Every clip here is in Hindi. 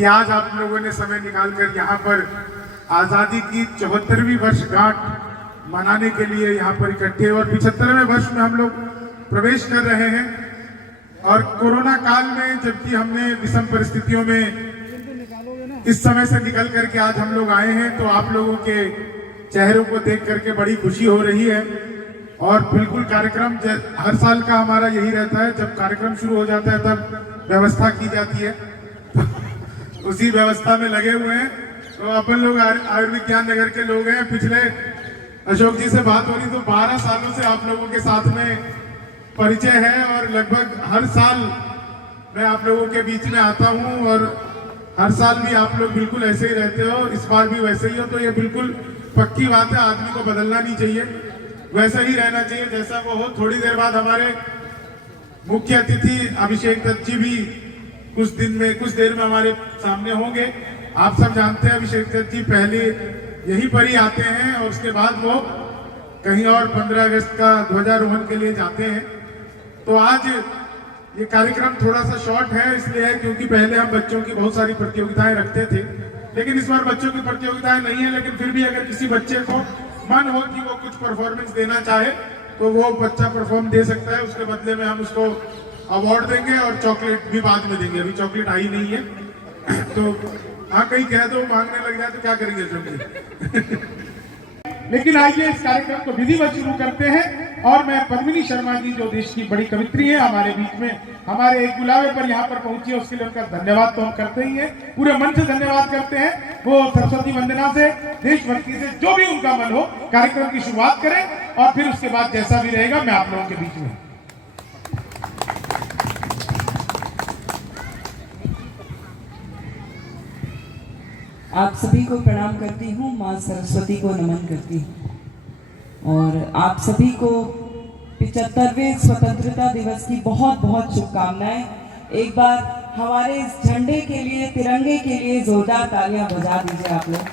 कि आज आप लोगों ने समय निकालकर यहाँ पर आज़ादी की 74वीं वर्षगांठ मनाने के लिए यहाँ पर इकट्ठे, और 75वें वर्ष में हम लोग प्रवेश कर रहे हैं। और कोरोना काल में जबकि हमने विषम परिस्थितियों में इस समय से निकल करके आज हम लोग आए हैं, तो आप लोगों के चेहरों को देख करके बड़ी खुशी हो रही है। और बिल्कुल कार्यक्रम हर साल का हमारा यही रहता है, जब कार्यक्रम शुरू हो जाता है तब व्यवस्था की जाती है, उसी व्यवस्था में लगे हुए हैं। तो अपन लोग आयुर्विज्ञान नगर के लोग हैं। पिछले अशोक जी से बात हो रही तो 12 सालों से आप लोगों के साथ में परिचय है, और लगभग हर साल मैं आप लोगों के बीच में आता हूं, और हर साल भी आप लोग बिल्कुल ऐसे ही रहते हो, इस बार भी वैसे ही हो। तो ये बिल्कुल पक्की बात है, आदमी को बदलना नहीं चाहिए, वैसा ही रहना चाहिए जैसा वो हो। थोड़ी देर बाद हमारे मुख्य अतिथि अभिषेक दत्त जी भी कुछ देर में हमारे सामने होंगे। आप सब जानते हैं अभिषेक दत्त जी पहले यहीं पर ही आते हैं, और उसके बाद वो कहीं और 15 अगस्त का ध्वजारोहण के लिए जाते हैं। तो आज ये कार्यक्रम थोड़ा सा शॉर्ट है, इसलिए है क्योंकि पहले हम बच्चों की बहुत सारी प्रतियोगिताएं रखते थे, लेकिन इस बार बच्चों की प्रतियोगिताएं नहीं है। लेकिन फिर भी अगर किसी बच्चे को मन हो कि वो कुछ परफॉर्मेंस देना चाहे तो वो बच्चा परफॉर्म दे सकता है, उसके बदले में हम उसको अवार्ड देंगे और चॉकलेट भी बाद में देंगे। अभी चॉकलेट आई नहीं है तो हाँ कहीं कह दो मांगने लग जाए तो क्या करेंगे समझे। लेकिन आइए इस कार्यक्रम को विधिवत शुरू करते हैं। और मैं पद्मिनी शर्मा जी जो देश की बड़ी कवित्री है हमारे बीच में हमारे एक बुलावे पर यहाँ पर पहुंची है, उसके लिए उनका धन्यवाद तो हम करते ही हैं, पूरे मन से धन्यवाद करते हैं। वो सरस्वती वंदना से, देशभक्ति से, जो भी उनका मन हो कार्यक्रम की शुरुआत करें, और फिर उसके बाद जैसा भी रहेगा मैं आप लोगों के बीच में। आप सभी को प्रणाम करती हूँ, माँ सरस्वती को नमन करती हूँ, और आप सभी को 75वें स्वतंत्रता दिवस की बहुत बहुत शुभकामनाएं। एक बार हमारे इस झंडे के लिए, तिरंगे के लिए जोरदार तालियां बजा दीजिए आप लोग।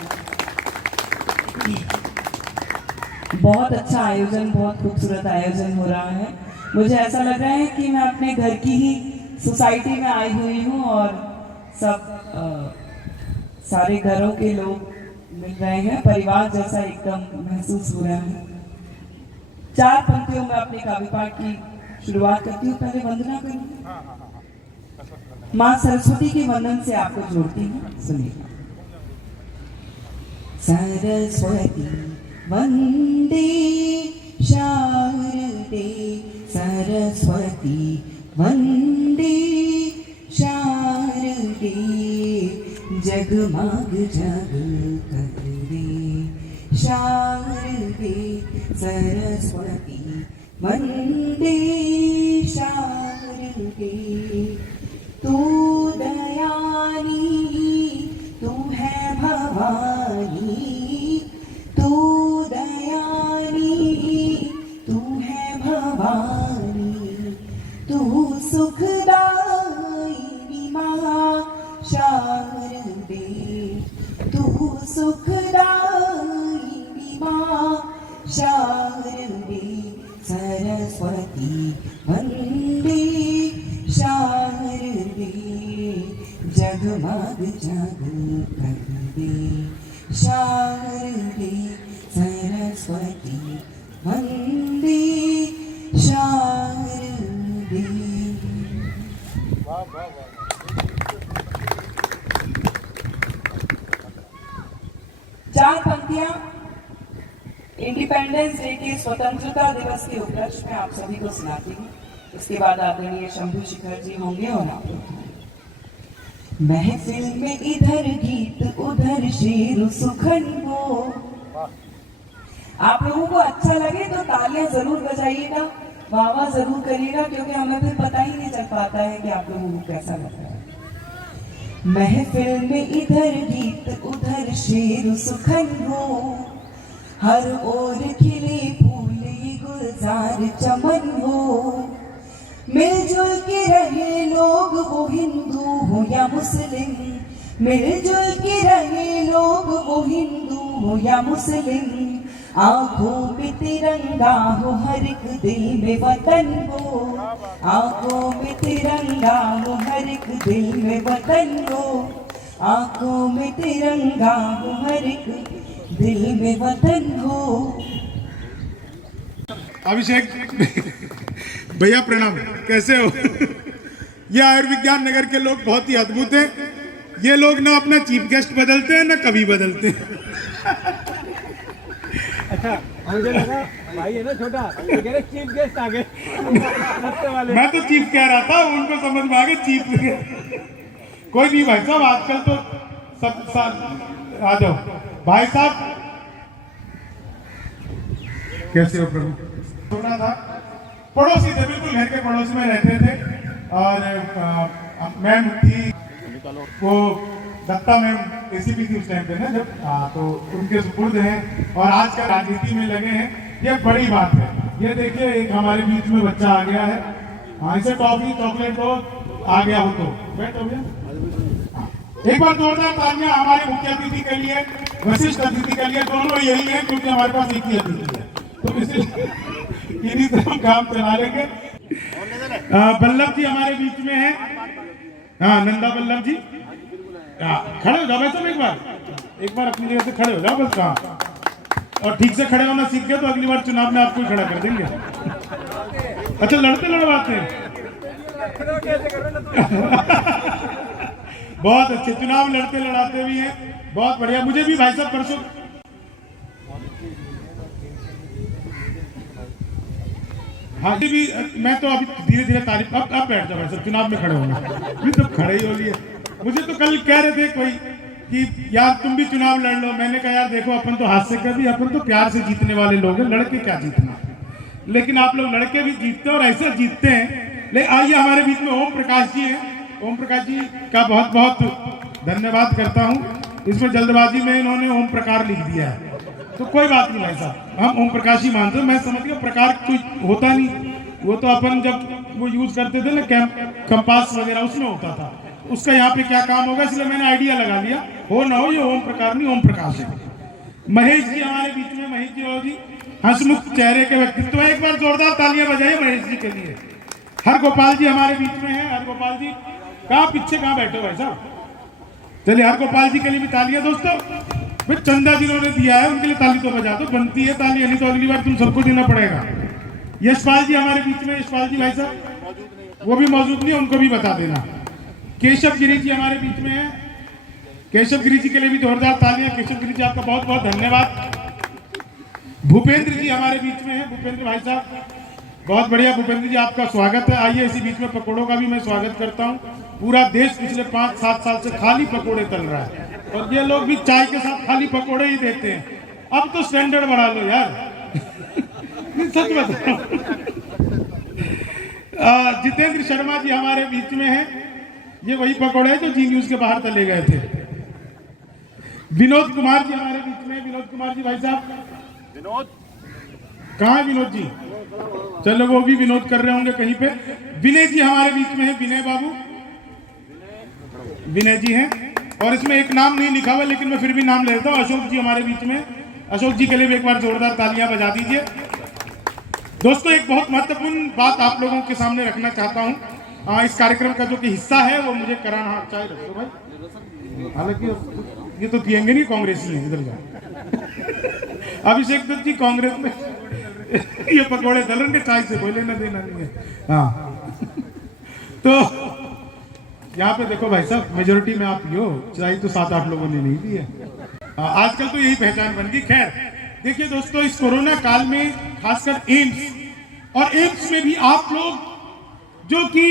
बहुत अच्छा आयोजन, बहुत खूबसूरत आयोजन हो रहा है। मुझे ऐसा लग रहा है कि मैं अपने घर की ही सोसाइटी में आई हुई हूँ, और सब सारे घरों के लोग मिल रहे हैं, परिवार जैसा एकदम महसूस हो रहा है। 4 पंक्तियों में अपने काव्य पाठ की शुरुआत करती हूँ। पहले वंदना करूँगी, माँ सरस्वती के वंदन से आपको जोड़ती हूँ, सुनिए। सरस्वती वंदे शारदे, सरस्वती वंदे शारदे, जगमग जग करे शारदे, सरस्वती वंदे शारदे। तू दयानी, तू है भवानी, तू दयानी, तू है भवानी, तू सुखदायिनी माँ शारदे, तू सुखदायिनी माँ शारदे, सरस्वती वंदे शारदे, जगमग जग करे शारदे, सरस्वती वंदे शारदे। चार पंक्तियां इंडिपेंडेंस डे के स्वतंत्रता दिवस के उपलक्ष्य में आप सभी को सुनाती हूँ। इसके बाद आदरणीय शंभू शिखर जी होंगे और आप लोग। महफिल में इधर गीत उधर शेर सुखन हो। आप लोगों को अच्छा लगे तो तालियां जरूर बजाइएगा, वाह वाह जरूर करिएगा, क्योंकि हमें फिर पता ही नहीं चल पाता है कि आप लोगों को कैसा लग रहा है। महफिल में इधर गीत उधर शेर सुखन हो, हर ओर खिले फूले गुलजार चमन हो। मिलजुल के रहे लोग वो हिंदू हो या मुस्लिम, मिलजुल के रहे लोग वो हिंदू हो या मुस्लिम। आंखों में तिरंगा हो हर एक दिल में वतन हो, आंखों में तिरंगा हो हर एक दिल में वतन हो। आंखों में तिरंगा हो, हर एक दिल में वतन हो। अभिषेक भैया प्रणाम, कैसे हो? ये आयुर्विज्ञान नगर के लोग बहुत ही अद्भुत हैं। ये लोग ना अपना चीफ गेस्ट बदलते हैं ना कभी बदलते हैं। अच्छा, मुझे लगा भाई है ना छोटा, तो कह रहे चीफ गेस्ट आ गए वाले। मैं तो चीफ कह रहा था, उनको समझ में आ गए चीफ। कोई नहीं भाई साहब, आजकल तो सब आ जाओ भाई साहब। कैसे हो प्रभु? छोटा था, पड़ोसी थे, बिल्कुल घर के पड़ोस में रहते थे। और मैम थी, वो दत्ता मैम एसीपी थी उस टाइम पे ना जब, तो उनके सुपुर्द हैं और आज का राजनीति में लगे हैं। ये बड़ी बात है। ये देखिए, एक हमारे बीच में बच्चा आ गया है। हाँ, इसे टॉफी चॉकलेट दो, आ गया हो तो बैठो भैया। एक बार जोरदार तालियां हमारे मुख्य अतिथि के लिए, वशिष्ठ अतिथि के लिए। दोनों यही है क्योंकि हमारे पास एक ही अतिथि है, तो इसलिए इन्हीं से हम काम चला लेंगे। बल्लभ जी हमारे बीच में है। हाँ, नंदा बल्लभ जी, खड़े हो जाओ भाई साहब। एक बार अपनी जगह से खड़े हो जाओ बस। हाँ, और ठीक से खड़े होना सीख गए तो अगली बार चुनाव में आपको खड़ा कर देंगे। अच्छा, लड़ते लड़वाते हैं। बहुत अच्छे, चुनाव लड़ते लड़ाते भी हैं, बहुत बढ़िया। मुझे भी भाई साहब परसों हाँ जी भी, मैं तो अभी धीरे धीरे तारीफ। अब बैठ जाओ भाई साहब, चुनाव में खड़े होना भी तो खड़े ही हो लिए। मुझे तो कल कह रहे थे कोई कि यार तुम भी चुनाव लड़ लो। मैंने कहा यार देखो, अपन तो हाथ से कभी, अपन तो प्यार से जीतने वाले लोग हैं, लड़के क्या जीतना। लेकिन आप लोग लड़के भी जीतते हैं और ऐसे जीतते हैं। लेकिन आइए, हमारे बीच में ओम प्रकाश जी हैं। ओम प्रकाश जी का बहुत बहुत धन्यवाद करता हूँ। इसमें जल्दबाजी में इन्होंने ओम प्रकार लिख दिया है, तो कोई बात नहीं भाई साहब, हम ओम प्रकाश ही मानते हैं। मैं समझ गया प्रकार कोई होता नहीं, वो तो अपन जब वो यूज करते थे ना कंपास वगैरह, उसमें होता था। उसका यहाँ पे क्या काम होगा, इसलिए मैंने आइडिया लगा लिया। हो ना हो, ये ओम प्रकार नहीं, ओम प्रकाश है। महेश जी हमारे बीच में। महेश जी और जी हंसमुख चेहरे के व्यक्तित्व है। एक बार जोरदार तालियां बजाइए महेश जी के लिए। हर गोपाल जी हमारे बीच में है। हर गोपाल जी कहाँ पीछे, कहाँ बैठे भाई साहब? चलिए, हर गोपाल जी के लिए भी तालियां दोस्तों। भाई चंदा जिन्होंने दिया है उनके लिए ताली तो बजा दो, बनती है ताली, नहीं तो अगली बार तुम सबको देना पड़ेगा। यशपाल जी हमारे बीच में। यशपाल जी भाई साहब वो भी मौजूद नहीं है, उनको भी बता देना। केशव गिरी जी हमारे बीच में है। केशव गिरी जी के लिए भी जोरदार तालियां। केशव गिरी जी आपका बहुत बहुत धन्यवाद। भूपेंद्र जी हमारे बीच में है। भूपेंद्र भाई साहब बहुत बढ़िया। भूपेंद्र जी आपका स्वागत है। आइए, इसी बीच में पकौड़ों का भी मैं स्वागत करता हूँ। पूरा देश पिछले 5-7 साल से खाली पकौड़े तल रहा है और ये लोग भी चाय के साथ खाली पकौड़े ही देते हैं। अब तो स्टैंडर्ड बढ़ा लो यार। सच बताओ। जितेंद्र शर्मा जी हमारे बीच में है। ये वही पकौड़े हैं जो जी न्यूज के बाहर तले गए थे। विनोद कुमार जी हमारे बीच में। विनोद कुमार जी भाई साहब, विनोद कहाँ है? विनोद जी, चलो वो भी विनोद कर रहे होंगे कहीं पे। विनय जी हमारे बीच में है। विनय बाबू, विनय जी हैं। और इसमें एक नाम नहीं लिखा हुआ, लेकिन मैं फिर भी नाम ले लेता हूँ। अशोक जी हमारे बीच में। अशोक जी के लिए भी एक बार जोरदार तालियां बजा दीजिए। दोस्तों, एक बहुत महत्वपूर्ण बात आप लोगों के सामने रखना चाहता हूँ। इस कार्यक्रम का जो कि हिस्सा है वो मुझे कराना चाहिए। रखो भाई, हालांकि ये तो पियेंगे नहीं, कांग्रेसी है। इधर जाओ। अभिषेक दत्त जी कांग्रेस में ये पकौड़े तलन के, चाय से कोई लेना देना नहीं है। हाँ, तो यहाँ पे देखो भाई साहब, मेजोरिटी में आप ही हो। चाय तो 7-8 लोगों ने नहीं दी है। आजकल तो यही पहचान बन गई। खैर देखिए दोस्तों, इस कोरोना काल में खासकर एम्स, और एम्स में भी आप लोग जो कि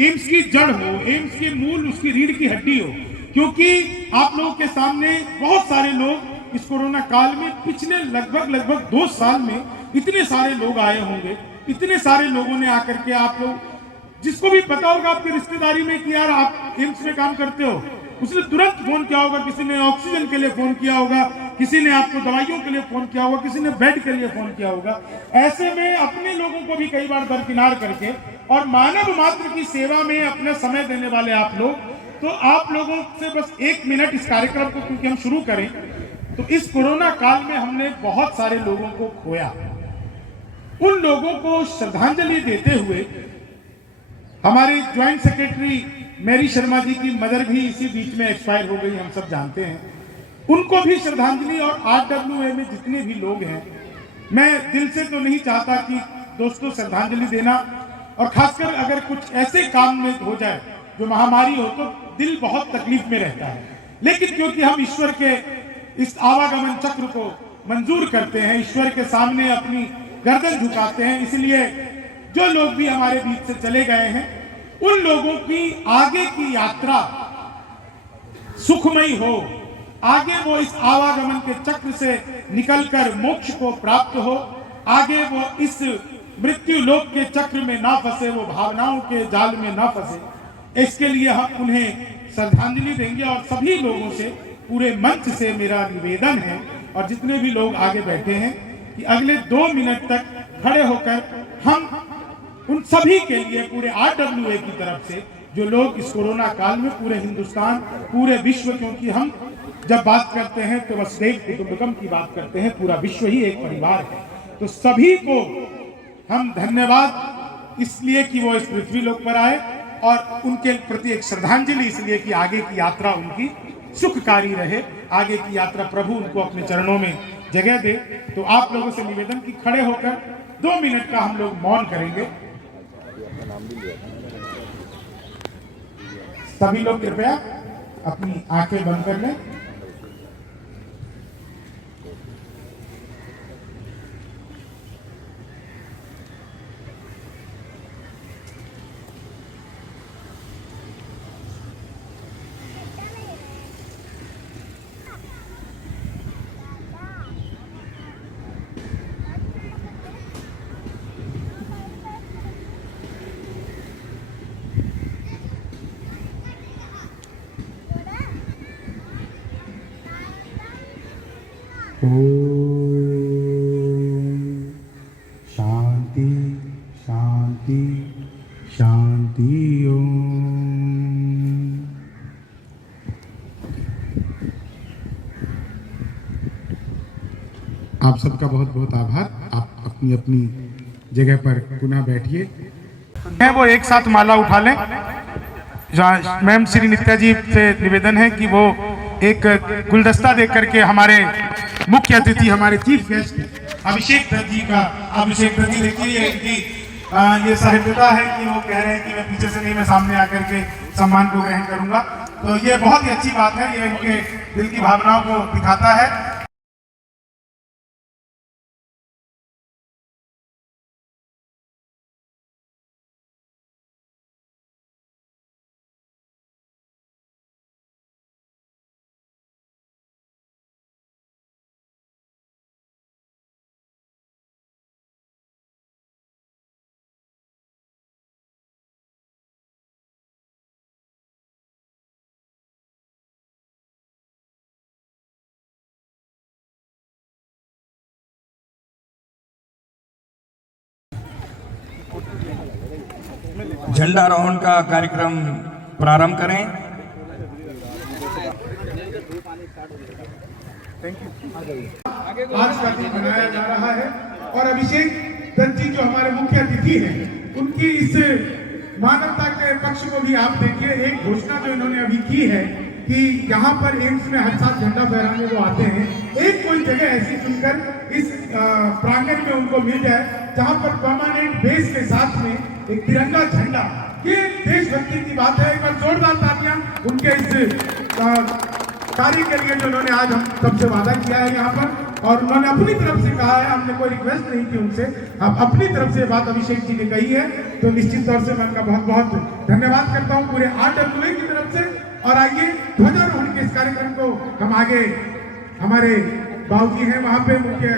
एम्स की जड़ हो, एम्स के मूल, उसकी रीढ़ की हड्डी हो, क्योंकि आप लोगों के सामने बहुत सारे लोग इस कोरोना काल में पिछले लगभग 2 साल में इतने सारे लोग आए होंगे। इतने सारे लोगों ने आकर के, आप लोग जिसको भी पता होगा आपकी रिश्तेदारी में कि यार आप एम्स में काम करते हो, उसने तुरंत फोन किया होगा। किसी ने ऑक्सीजन के लिए फोन किया होगा, किसी ने आपको दवाइयों के लिए फोन किया होगा, किसी ने बेड के लिए फोन किया होगा। ऐसे में अपने लोगों को भी कई बार दरकिनार करके और मानव मात्र की सेवा में अपना समय देने वाले आप लोग, तो आप लोगों से बस 1 मिनट इस कार्यक्रम को क्योंकि हम शुरू करें, तो इस कोरोना काल में हमने बहुत सारे लोगों को खोया। उन लोगों को श्रद्धांजलि देते हुए हमारी joint secretary Mary Sharma ji की मदर भी इसी बीच में एक्सपायर हो गई, हम सब जानते हैं। उनको भी श्रद्धांजलि, और RWA में जितने भी लोग हैं, मैं दिल से तो नहीं चाहता कि दोस्तों श्रद्धांजलि देना, और खासकर अगर कुछ ऐसे काम में हो जाए जो महामारी हो तो दिल बहुत तकलीफ में रहता है। लेकिन क्योंकि हम ईश्वर के इस आवागमन चक्र को मंजूर करते हैं, ईश्वर के सामने अपनी गर्दन झुकाते हैं, इसलिए जो लोग भी हमारे बीच से चले गए हैं उन लोगों की आगे की यात्रा सुखमयी हो, आगे वो इस आवागमन के चक्र से निकलकर मोक्ष को प्राप्त हो, आगे वो इस मृत्यु लोक के चक्र में ना फंसे, वो भावनाओं के जाल में ना फंसे। इसके लिए हम उन्हें श्रद्धांजलि देंगे, और सभी लोगों से पूरे मंच से मेरा निवेदन है, और जितने भी लोग आगे बैठे हैं, कि अगले 2 मिनट तक खड़े होकर हम उन सभी के लिए पूरे RWA की तरफ से, जो लोग इस कोरोना काल में पूरे हिंदुस्तान, पूरे विश्व, क्योंकि हम जब बात करते हैं तो वसुधैव कुटुंबकम की बात करते हैं, पूरा विश्व ही एक परिवार है, तो सभी को हम धन्यवाद इसलिए कि वो इस पृथ्वी लोक पर आए, और उनके प्रति एक श्रद्धांजलि इसलिए कि आगे की यात्रा उनकी सुखकारी रहे, आगे की यात्रा प्रभु उनको अपने चरणों में जगह दे। तो आप लोगों से निवेदन कि खड़े होकर 2 मिनट का हम लोग मौन करेंगे। सभी लोग कृपया अपनी आंखें बंद कर लें। शांति शांति शांति ओम। आप सबका बहुत बहुत आभार। आप अपनी अपनी जगह पर पुनः बैठिए। वो एक साथ माला उठा लें। मैम श्री नित्या जी से निवेदन है कि वो एक गुलदस्ता दे करके हमारे मुख्य अतिथि, हमारे चीफ गेस्ट अभिषेक दत्त जी देखिए, इनकी ये साहित्यता है कि वो कह रहे हैं कि मैं पीछे से नहीं, मैं सामने आकर के सम्मान को ग्रहण करूंगा। तो ये बहुत ही अच्छी बात है, ये इनके दिल की भावनाओं को दिखाता है। झंडारोहण का कार्यक्रम प्रारंभ करें। आज का दिन मनाया जा रहा है, और अभिषेक दत्त जी जो हमारे मुख्य अतिथि हैं, उनकी इस मानवता के पक्ष को भी आप देखिए। एक घोषणा जो इन्होंने अभी की है कि यहाँ पर एम्स में हर साल झंडा फहराने वो आते हैं, एक कोई जगह ऐसी चुनकर इस प्रांगण में उनको मिल जाए जहाँ पर परमानेंट बेस के साथ में एक तिरंगा झंडा। ये देशभक्ति की बात है। एक बार जोरदार तालियां उनके इस कार्य के लिए जो उन्होंने आज हम सबसे वादा किया है यहाँ पर, और उन्होंने अपनी तरफ से कहा है, हमने कोई रिक्वेस्ट नहीं की उनसे, अब अपनी तरफ से बात अभिषेक जी ने कही है, तो निश्चित तौर से मैं उनका बहुत बहुत धन्यवाद करता हूँ पूरे RWA की तरफ से। और आइए ध्वजारोहण के इस कार्यक्रम को हम आगे, हमारे बाबूजी हैं वहां पे मुख्य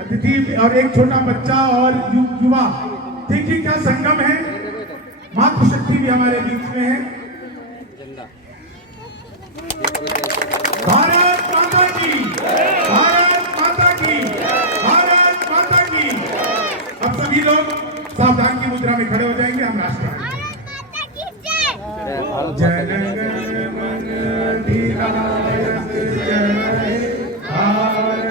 अतिथि, और एक छोटा बच्चा और युवा, देखिए क्या संगम है। मातृशक्ति भी हमारे बीच में है। भारत माता की, भारत माता की, भारत माता की। अब सभी लोग सावधान की मुद्रा में खड़े हो जाएंगे। हम राष्ट्र जय जय मन अधिनायक जय भारत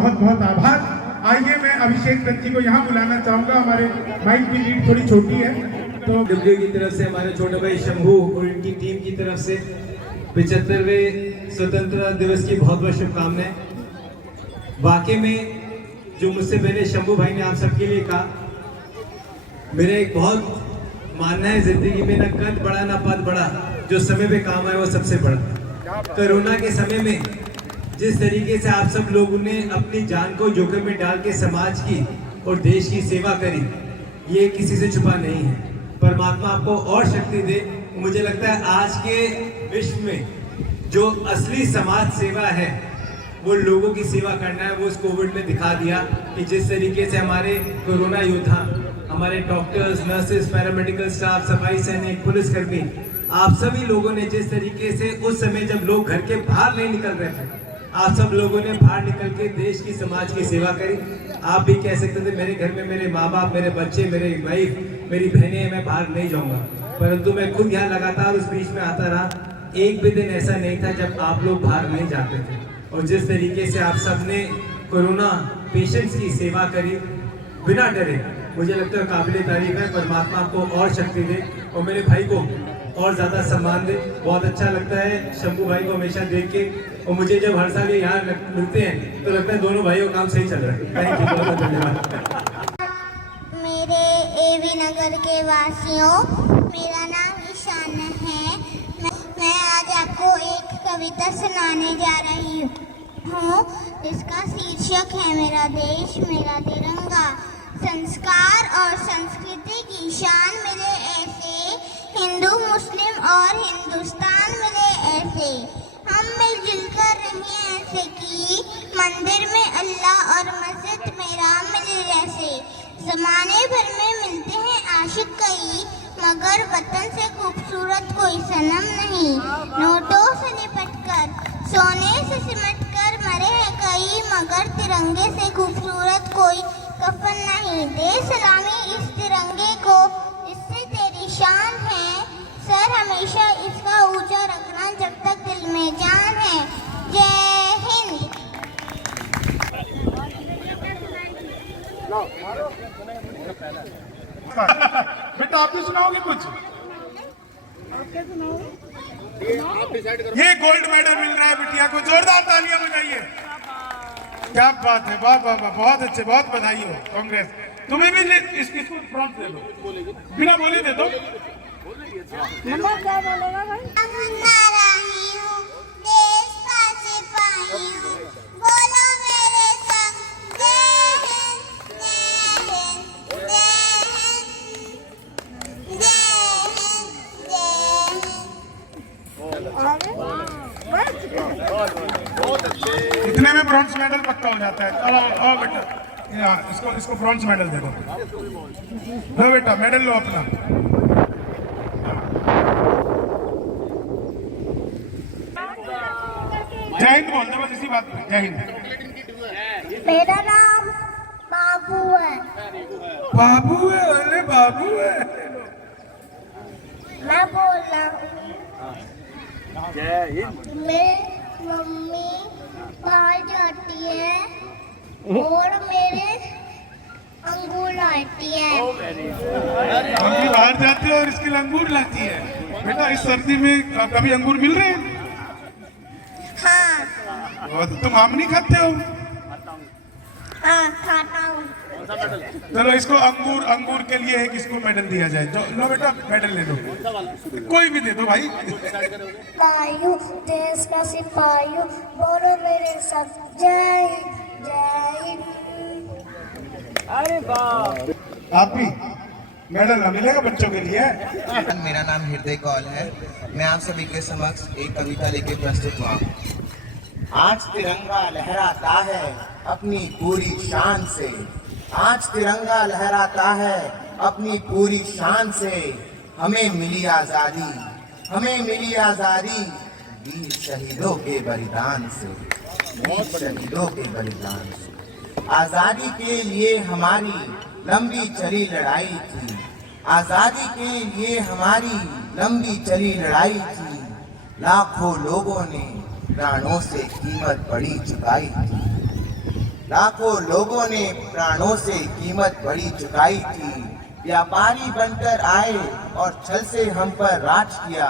बहुत बहुत आभार। आइए मैं अभिषेक दत्त जी को यहाँ बुलाना चाहूंगा। हमारे माइक की लीड थोड़ी छोटी है तो डब्ल्यू की तरफ से हमारे छोटे भाई शंभू और इनकी टीम की तरफ से 75वें स्वतंत्रता दिवस की बहुत बहुत शुभकामनाएं। वाकई में जो मुझसे पहले शंभू भाई ने आप सबके लिए कहा, मेरा एक बहुत मानना है जिंदगी में, ना कद बड़ा ना पद बड़ा, जो समय पे काम आए वो सबसे बड़ा। कोरोना के समय में जिस तरीके से आप सब लोगों ने अपनी जान को जोखिम में डाल के समाज की और देश की सेवा करी, ये किसी से छुपा नहीं है। परमात्मा आपको और शक्ति दे। मुझे लगता है आज के विश्व में जो असली समाज सेवा है वो लोगों की सेवा करना है। वो इस कोविड में दिखा दिया कि जिस तरीके से हमारे कोरोना योद्धा, हमारे डॉक्टर्स, नर्सेस, पैरामेडिकल स्टाफ, सफाई सैनिक, पुलिसकर्मी, आप सभी लोगों ने जिस तरीके से उस समय जब लोग घर के बाहर नहीं निकल रहे थे, आप सब लोगों ने बाहर निकल के देश की, समाज की सेवा करी। आप भी कह सकते थे मेरे घर में मेरे माँ बाप, मेरे बच्चे, मेरी वाइफ, मेरी बहनें, मैं बाहर नहीं जाऊंगा, परंतु मैं खुद यहाँ लगातार उस बीच में आता रहा। एक भी दिन ऐसा नहीं था जब आप लोग बाहर नहीं जाते थे। और जिस तरीके से आप सब ने कोरोना पेशेंट्स की सेवा करी बिना डरे, मुझे लगता है काबिल तारीफ है। परमात्मा आपको और शक्ति दे और मेरे भाई को और ज़्यादा सम्मान दे। बहुत अच्छा लगता है शंभू भाई को हमेशा देख के, और मुझे जब हर साल ये यहाँ मिलते हैं तो लगता है दोनों भाइयों का काम सही चल रहा है। थैंक यू, बहुत बहुत धन्यवाद। मेरे एवी नगर के वासियों, मेरा नाम ईशान है। मैं आज आपको एक कविता सुनाने जा रही हूँ। इसका शीर्षक है मेरा देश मेरा तिरंगा। संस्कार और संस्कृति की शान मिले ऐसे, हिंदू मुस्लिम और हिंदुस्तान मिले ऐसे। हम मिलजुल कर रहें ऐसे कि मंदिर में अल्लाह और मस्जिद में राम मिले जैसे। जमाने भर में मिलते हैं आशिक कई, मगर वतन से खूबसूरत कोई सनम नहीं। नोटों से लिपट कर, सोने से सिमट कर मरे हैं कई, मगर तिरंगे से खूबसूरत कोई कफन नहीं। दे सलामी इस तिरंगे को, इससे तेरी शान है। सर हमेशा इसका ऊंचा रखना जब तक दिल में जान है। जय हिंद। बेटा आप भी सुनाओगे कुछ? ये गोल्ड मेडल मिल रहा है बिटिया को, जोरदार तालियां बजाइए। क्या बात है, वाह वाह वाह, बहुत अच्छे, बहुत बधाई हो। कांग्रेस तुम्हें भी इसको प्रॉम्प्ट दे दो, बिना बोले दे दो। क्या बोलेगा भाई? देश का सिपाही हूँ, बोलो मेरे संग जय हिंद जय हिंद जय हिंद। इतने में ब्रॉन्ज मेडल पक्का हो जाता है। चलो आओ बेटा, इसको ब्रॉन्ज मेडल दे दो। लो बेटा मेडल लो अपना। जय हिंद बोल दो बस इसी बात में, जय हिंद। मेरा नाम बाबू है। बाबू है? अरे बाबू है। मैं बोल रहा हूँ। मेरी मम्मी बाहर जाती है और मेरे अंगूर लाती है। मम्मी बाहर जाती है और इसके लिए अंगूर लाती है। बेटा इस सर्दी में कभी अंगूर मिल रहे हैं? हाँ तुम आम नहीं खाते हो? हाँ खाता हूँ। चलो इसको अंगूर के लिए एक इसको मेडल दिया जाए। जो लो बेटा मेडल ले लो, कोई भी दे दो भाई। सिपाही देश का सिपाही, बोलो मेरे सब जय हिंद जय हिंद। अरे वाह, आप भी मेडल मिलेगा बच्चों के लिए। मेरा नाम हृदय कौल है। मैं आप सभी के समक्ष एक कविता लेके प्रस्तुत हुआ। आज तिरंगा लहराता है अपनी पूरी शान से, आज तिरंगा लहराता है अपनी पूरी शान से। हमें मिली आजादी, हमें मिली आजादी वीर शहीदों के बलिदान से, वीर शहीदों के बलिदान से। आजादी के लिए हमारी लंबी चली लड़ाई थी, आजादी के लिए हमारी लंबी चली लड़ाई थी। लाखों लोगों ने प्राणों से कीमत बड़ी चुकाई थी, लाखों लोगों ने प्राणों से कीमत बड़ी चुकाई थी। व्यापारी बनकर आए और छल से हम पर राज किया,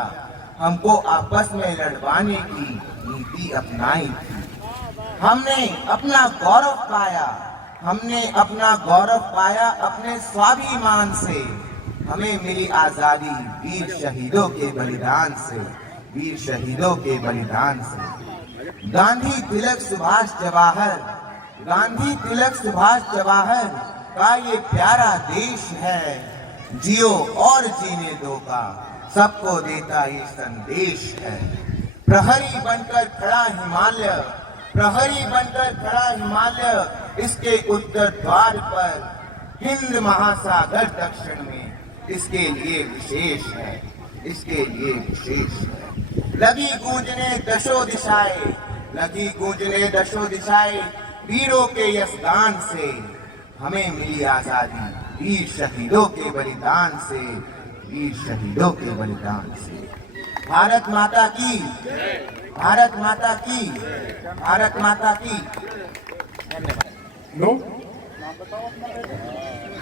हमको आपस में लड़वाने की नीति अपनाई थी। हमने अपना गौरव पाया, हमने अपना गौरव पाया अपने स्वाभिमान से। हमें मिली आजादी वीर शहीदों के बलिदान से, वीर शहीदों के बलिदान से। गांधी तिलक सुभाष जवाहर, गांधी तिलक सुभाष जवाहर का ये प्यारा देश है। जियो और जीने दो का सबको देता ये संदेश है। प्रहरी बनकर खड़ा हिमालय, प्रहरी बनकर खड़ा हिमालय, इसके उत्तर द्वार पर हिंद महासागर दक्षिण में इसके लिए विशेष है, इसके लिए विशेष है। लगी गूंजने दशो दिशाएं, लगी गूंजने दशो दिशाएं, वीरों के यशगान से। हमें मिली आजादी वीर शहीदों के बलिदान से, वीर शहीदों के बलिदान से। भारत माता की, भारत माता की, भारत माता की। नो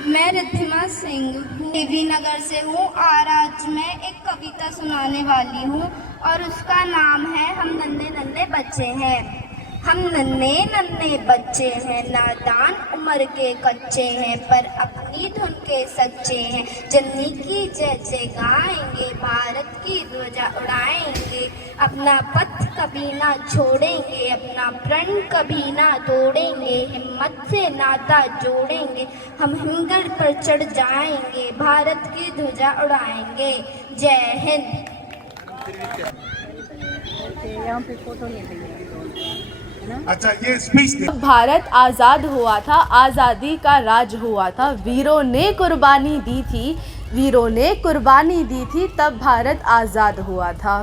मैं रिद्धिमा सिंह देवी नगर से हूँ और आज मैं एक कविता सुनाने वाली हूँ और उसका नाम है हम नन्हे नन्हे बच्चे हैं। हम नन्हे नन्हे बच्चे हैं, नादान उम्र के कच्चे हैं, पर अपनी धुन के सच्चे हैं। जननी की जय जय गाएंगे, भारत की ध्वजा उड़ाएंगे, अपना पथ कभी ना छोड़ेंगे, अपना प्रण कभी ना तोड़ेंगे, हिम्मत से नाता जोड़ेंगे, हम हिमगढ़ पर चढ़ जाएंगे, भारत की ध्वजा उड़ाएंगे। जय हिंद। अच्छा, ये स्पीच दे। भारत आज़ाद हुआ था, आज़ादी का राज हुआ था, वीरों ने कुर्बानी दी थी, वीरों ने कुर्बानी दी थी, तब भारत आज़ाद हुआ था।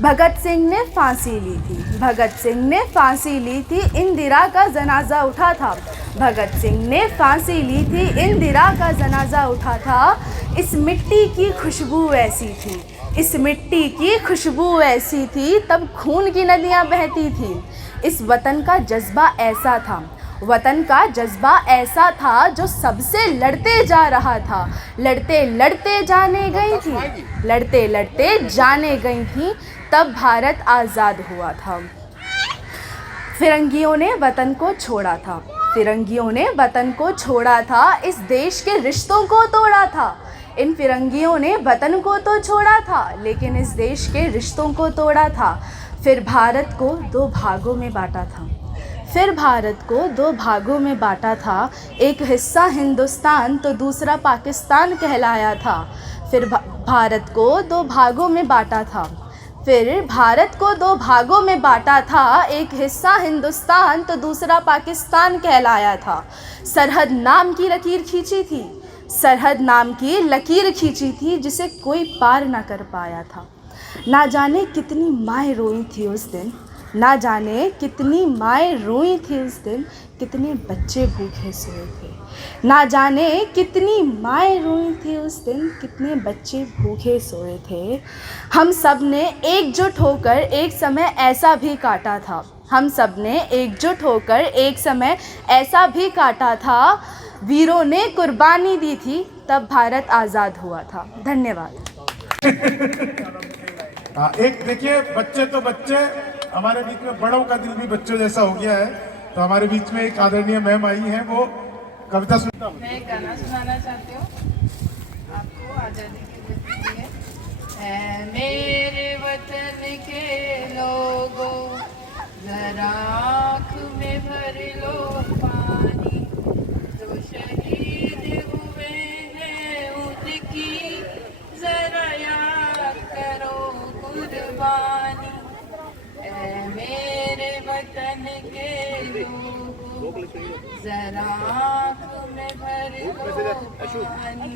भगत सिंह ने फांसी ली थी, भगत सिंह ने फांसी ली थी, इंदिरा का जनाजा उठा था, भगत सिंह ने फांसी ली थी, इंदिरा का जनाजा उठा था। इस मिट्टी की खुशबू ऐसी थी, इस मिट्टी की खुशबू ऐसी थी, तब खून की नदियाँ बहती थी। इस वतन का जज्बा ऐसा था, वतन का जज्बा ऐसा था, जो सबसे लड़ते जा रहा था, लड़ते लड़ते जाने गई थी, लड़ते लड़ते जाने गई थी, तब भारत आज़ाद हुआ था। फिरंगियों ने वतन को छोड़ा था, फिरंगियों ने वतन को छोड़ा था, इस देश के रिश्तों को तोड़ा था। इन फिरंगियों ने वतन को तो छोड़ा था, लेकिन इस देश के रिश्तों को तोड़ा था। फिर भारत को दो भागों में बांटा था, फिर भारत को दो भागों में बांटा था, एक हिस्सा हिंदुस्तान तो दूसरा पाकिस्तान कहलाया था। फिर भारत को दो भागों में बांटा था, फिर भारत को दो भागों में बांटा था, एक हिस्सा हिंदुस्तान तो दूसरा पाकिस्तान कहलाया था। सरहद नाम की लकीर खींची थी, सरहद नाम की लकीर खींची थी, जिसे कोई पार ना कर पाया था। ना जाने कितनी माएँ रोई थी उस दिन, ना जाने कितनी माएँ रोई थी उस दिन, कितने बच्चे भूखे सोए थे। ना जाने कितनी माएँ रोई थी उस दिन, कितने बच्चे भूखे सोए थे। हम सब ने एकजुट होकर एक समय ऐसा भी काटा था, हम सब ने एकजुट होकर एक समय ऐसा भी काटा था, वीरों ने कुर्बानी दी थी, तब भारत आज़ाद हुआ था। धन्यवाद। एक देखिए, बच्चे तो बच्चे, हमारे बीच में बड़ों का दिल भी बच्चों जैसा हो गया है। तो हमारे बीच में एक आदरणीय मैम आई हैं, वो कविता सुनता हूँ। मैं एक गाना सुनाना चाहती हूँ आपको आज़ादी के लिए। ऐ मेरे वतन के लोगों, जरा आँख में भर लो पानी, जो शहीद हुए हैं उनकी जरा याद करो कुर्बानी। ऐ मेरे वतन के लोगों, जरा आँख में भर लो पानी,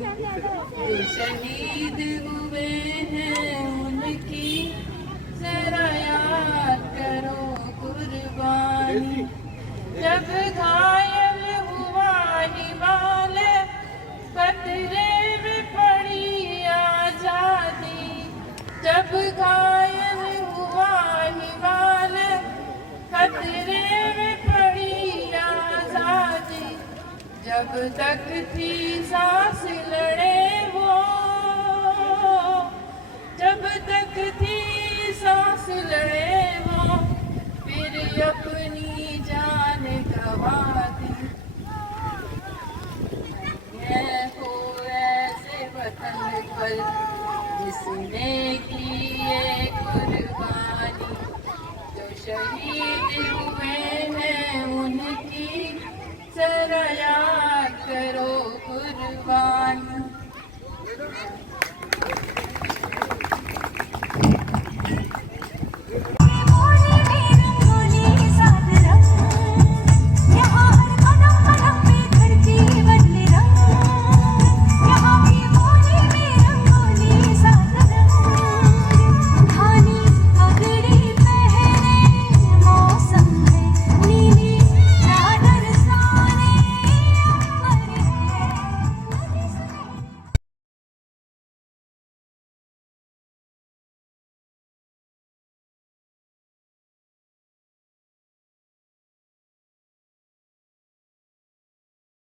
जो शहीद हुए हैं उनकी जरा याद करो कुर्बानी। जब घायल हुआ हिमालय, खतरे में पड़ी आजादी, जब घायल हुआ हिमालय, खतरे में पड़ी आजादी। जब तक थी सांस लड़े वो, जब तक थी सांस लड़े वो, फिर अपनी जान